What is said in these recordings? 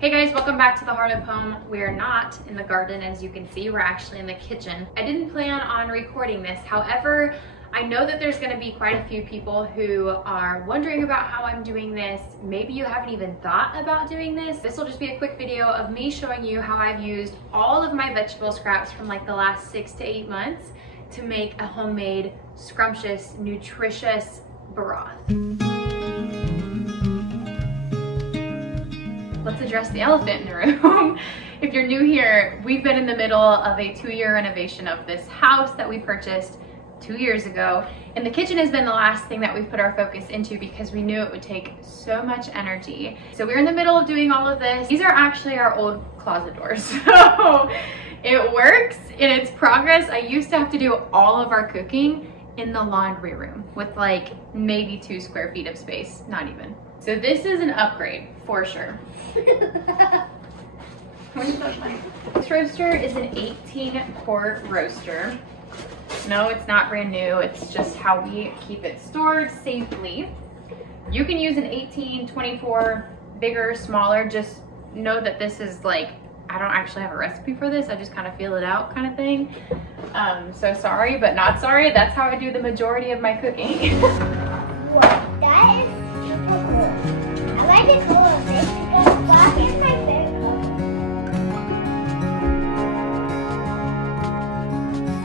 Hey guys, welcome back to the Heart of Home. We are not in the garden, as you can see. We're actually in the kitchen. I didn't plan on recording this. However, I know that there's going to be quite a few people who are wondering about how I'm doing this. Maybe you haven't even thought about doing this. This will just be a quick video of me showing you how I've used all of my vegetable scraps from like the last 6 to 8 months to make a homemade, scrumptious, nutritious broth. Let's address the elephant in the room. If you're new here, we've been in the middle of a 2-year renovation of this house that we purchased 2 years ago. And the kitchen has been the last thing that we've put our focus into because we knew it would take so much energy. So we're in the middle of doing all of this. These are actually our old closet doors. So it works in its progress. I used to have to do all of our cooking in the laundry room with like maybe 2 square feet of space, not even. So this is an upgrade for sure. This roaster is an 18-quart roaster. No, it's not brand new. It's just how we keep it stored safely. You can use an 18, 24, bigger, smaller. Just know that this is like, I don't actually have a recipe for this. I just kind of feel it out kind of thing. So sorry, but not sorry. That's how I do the majority of my cooking. What? That is super cool. I like the color of this because black is my favorite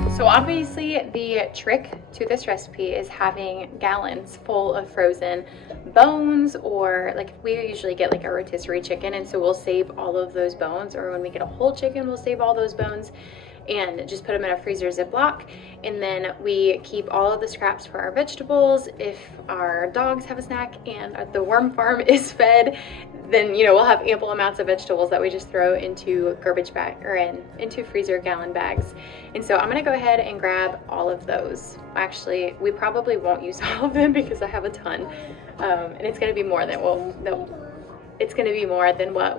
color. So obviously the trick to this recipe is having gallons full of frozen bones, or like we usually get like a rotisserie chicken, and so we'll save all of those bones, or when we get a whole chicken we'll save all those bones and just put them in a freezer Ziploc. And then we keep all of the scraps for our vegetables. If our dogs have a snack and the worm farm is fed, then we'll have ample amounts of vegetables that we just throw into garbage bag or into freezer gallon bags. And so I'm gonna go ahead and grab all of those. Actually, we probably won't use all of them because I have a ton, and it's gonna be more than what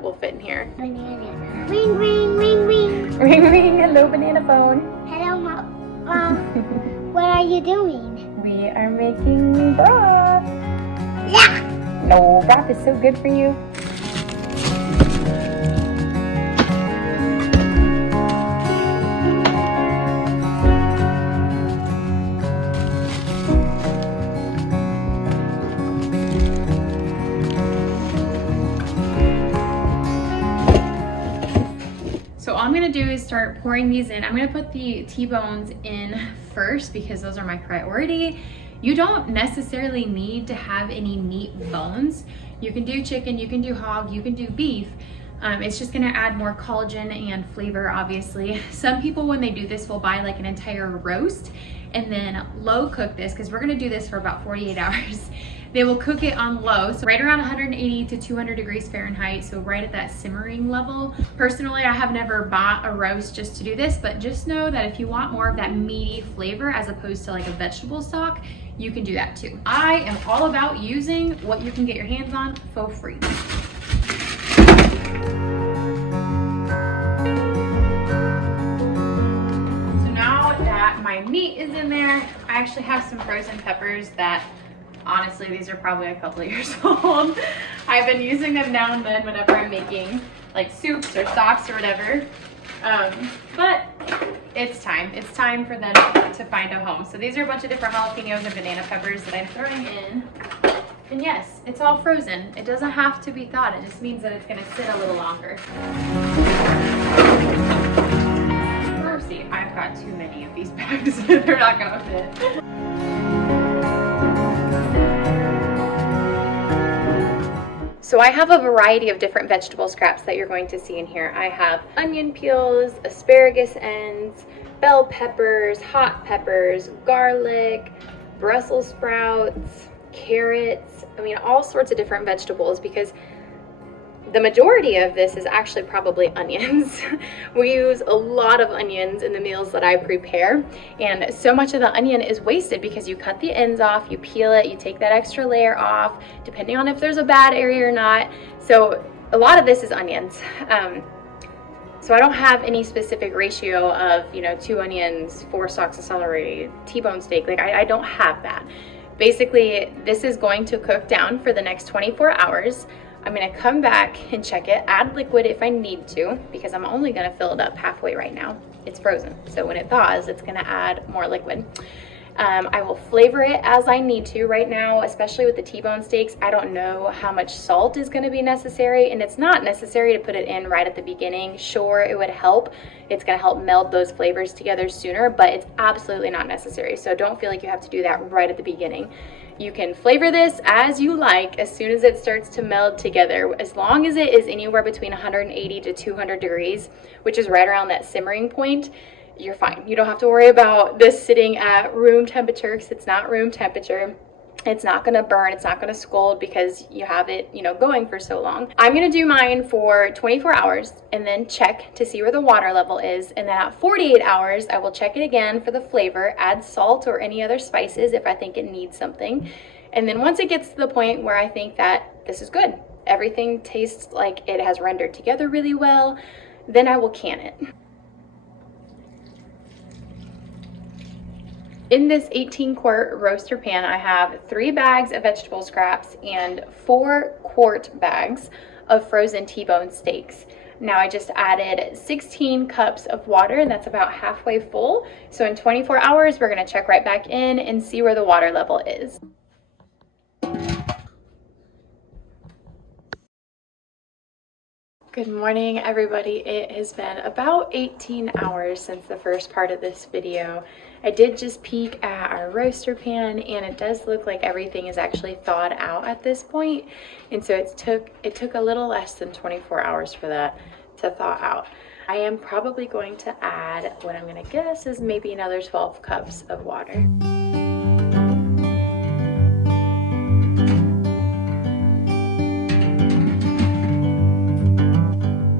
will fit in here. Banana. Ring, ring, ring, ring. Ring, ring. Hello, banana phone. Hello, Mom. What are you doing? We are making broth. Yeah. No, broth is so good for you. So all I'm gonna do is start pouring these in. I'm gonna put the T-bones in first because those are my priority. You don't necessarily need to have any meat bones. You can do chicken, you can do hog, you can do beef. It's just gonna add more collagen and flavor, obviously. Some people, when they do this, will buy like an entire roast and then low cook this, because we're gonna do this for about 48 hours. They will cook it on low, so right around 180 to 200 degrees Fahrenheit, so right at that simmering level. Personally, I have never bought a roast just to do this, but just know that if you want more of that meaty flavor as opposed to like a vegetable stock, you can do that too. I am all about using what you can get your hands on for free. So now that my meat is in there, I actually have some frozen peppers that, honestly, these are probably a couple of years old. I've been using them now and then whenever I'm making like soups or stocks or whatever. But it's time. It's time for them to find a home. So these are a bunch of different jalapenos and banana peppers that I'm throwing in. And yes, it's all frozen. It doesn't have to be thawed. It just means that it's gonna sit a little longer. Mercy, I've got too many of these bags. They're not gonna fit. So I have a variety of different vegetable scraps that you're going to see in here. I have onion peels, asparagus ends, bell peppers, hot peppers, garlic, Brussels sprouts, carrots. I mean, all sorts of different vegetables, because the majority of this is actually probably onions. We use a lot of onions in the meals that I prepare, and so much of the onion is wasted because you cut the ends off, you peel it, you take that extra layer off, depending on if there's a bad area or not. So a lot of this is onions. So I don't have any specific ratio of, 2 onions, 4 stalks of celery, T-bone steak. Like I don't have that. Basically, this is going to cook down for the next 24 hours. I'm gonna come back and check it, add liquid if I need to, because I'm only gonna fill it up halfway right now. It's frozen, so when it thaws, it's gonna add more liquid. I will flavor it as I need to. Right now, especially with the T-bone steaks, I don't know how much salt is gonna be necessary, and it's not necessary to put it in right at the beginning. Sure, it would help. It's gonna help meld those flavors together sooner, but it's absolutely not necessary. So don't feel like you have to do that right at the beginning. You can flavor this as you like as soon as it starts to meld together, as long as it is anywhere between 180 to 200 degrees, which is right around that simmering point. You're fine. You don't have to worry about this sitting at room temperature, because it's not room temperature. It's not going to burn. It's not going to scald because you have it, going for so long. I'm going to do mine for 24 hours and then check to see where the water level is. And then at 48 hours, I will check it again for the flavor, add salt or any other spices if I think it needs something. And then once it gets to the point where I think that this is good, everything tastes like it has rendered together really well, then I will can it. In this 18-quart roaster pan, I have 3 bags of vegetable scraps and 4 quart bags of frozen T-bone steaks. Now I just added 16 cups of water, and that's about halfway full. So in 24 hours, we're gonna check right back in and see where the water level is. Good morning, everybody. It has been about 18 hours since the first part of this video. I did just peek at our roaster pan, and it does look like everything is actually thawed out at this point. And so it took a little less than 24 hours for that to thaw out. I am probably going to add what I'm gonna guess is maybe another 12 cups of water.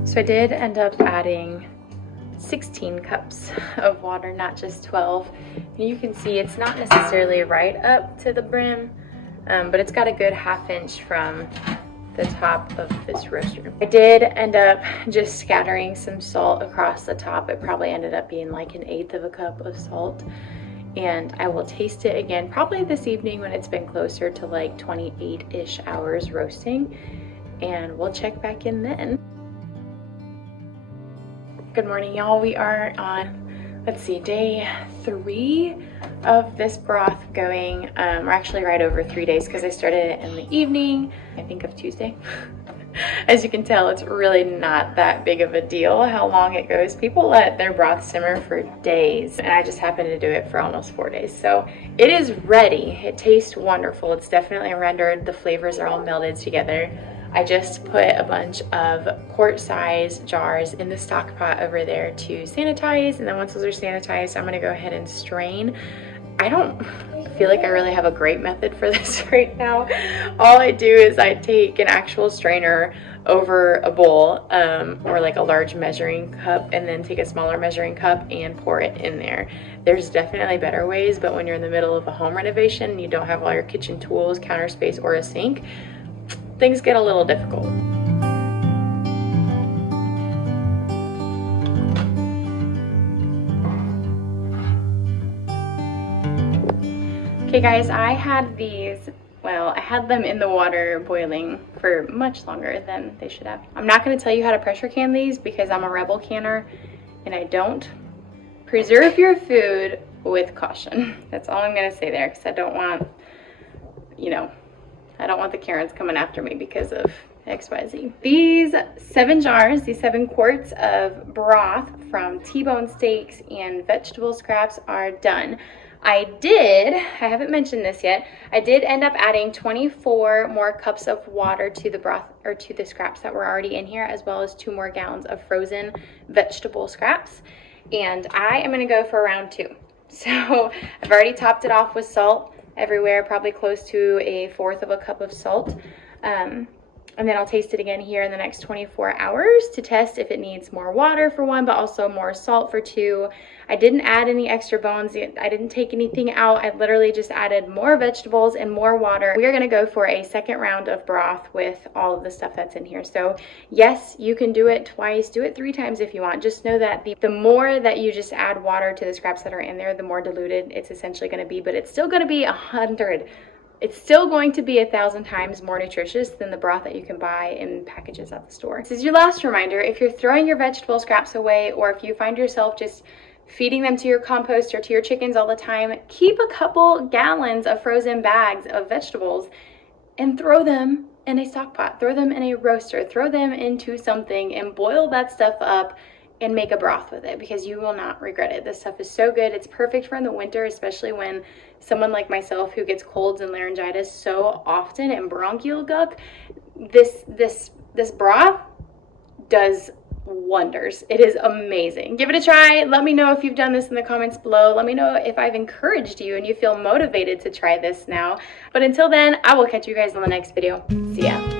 So I did end up adding 16 cups of water, not just 12. And you can see it's not necessarily right up to the brim, but it's got a good ½ inch from the top of this roaster. I did end up just scattering some salt across the top. It probably ended up being like 1/8 of a cup of salt. And I will taste it again probably this evening when it's been closer to like 28-ish hours roasting, and we'll check back in then. Good morning, y'all. We are on, let's see, day 3 of this broth going. We're actually right over 3 days because I started it in the evening, I think of Tuesday. As you can tell, it's really not that big of a deal how long it goes. People let their broth simmer for days, and I just happened to do it for almost 4 days. So it is ready. It tastes wonderful. It's definitely rendered. The flavors are all melded together. I just put a bunch of quart-size jars in the stock pot over there to sanitize, and then once those are sanitized, I'm gonna go ahead and strain. I don't feel like I really have a great method for this right now. All I do is I take an actual strainer over a bowl or like a large measuring cup, and then take a smaller measuring cup and pour it in there. There's definitely better ways, but when you're in the middle of a home renovation and you don't have all your kitchen tools, counter space, or a sink, things get a little difficult. Okay guys, I had them in the water boiling for much longer than they should have. I'm not going to tell you how to pressure can these because I'm a rebel canner and I don't. Preserve your food with caution. That's all I'm going to say there, because I don't want, I don't want the Karens coming after me because of XYZ. These 7 jars, these 7 quarts of broth from T-bone steaks and vegetable scraps are done. I haven't mentioned this yet, I did end up adding 24 more cups of water to the broth, or to the scraps that were already in here, as well as 2 more gallons of frozen vegetable scraps. And I am gonna go for round 2. So I've already topped it off with salt everywhere, probably close to 1/4 of a cup of salt. And then I'll taste it again here in the next 24 hours to test if it needs more water for 1, but also more salt for 2. I didn't add any extra bones. I didn't take anything out. I literally just added more vegetables and more water. We are gonna go for a second round of broth with all of the stuff that's in here. So yes, you can do it twice, do it 3 times if you want. Just know that the more that you just add water to the scraps that are in there, the more diluted it's essentially gonna be, but it's still gonna be 100 It's still going to be 1,000 times more nutritious than the broth that you can buy in packages at the store. This is your last reminder. If you're throwing your vegetable scraps away, or if you find yourself just feeding them to your compost or to your chickens all the time, keep a couple gallons of frozen bags of vegetables and throw them in a stock pot, throw them in a roaster, throw them into something and boil that stuff up and make a broth with it, because you will not regret it. This stuff is so good. It's perfect for in the winter, especially when someone like myself who gets colds and laryngitis so often and bronchial gunk, this broth does wonders. It is amazing. Give it a try. Let me know if you've done this in the comments below. Let me know if I've encouraged you and you feel motivated to try this now. But until then, I will catch you guys on the next video. See ya.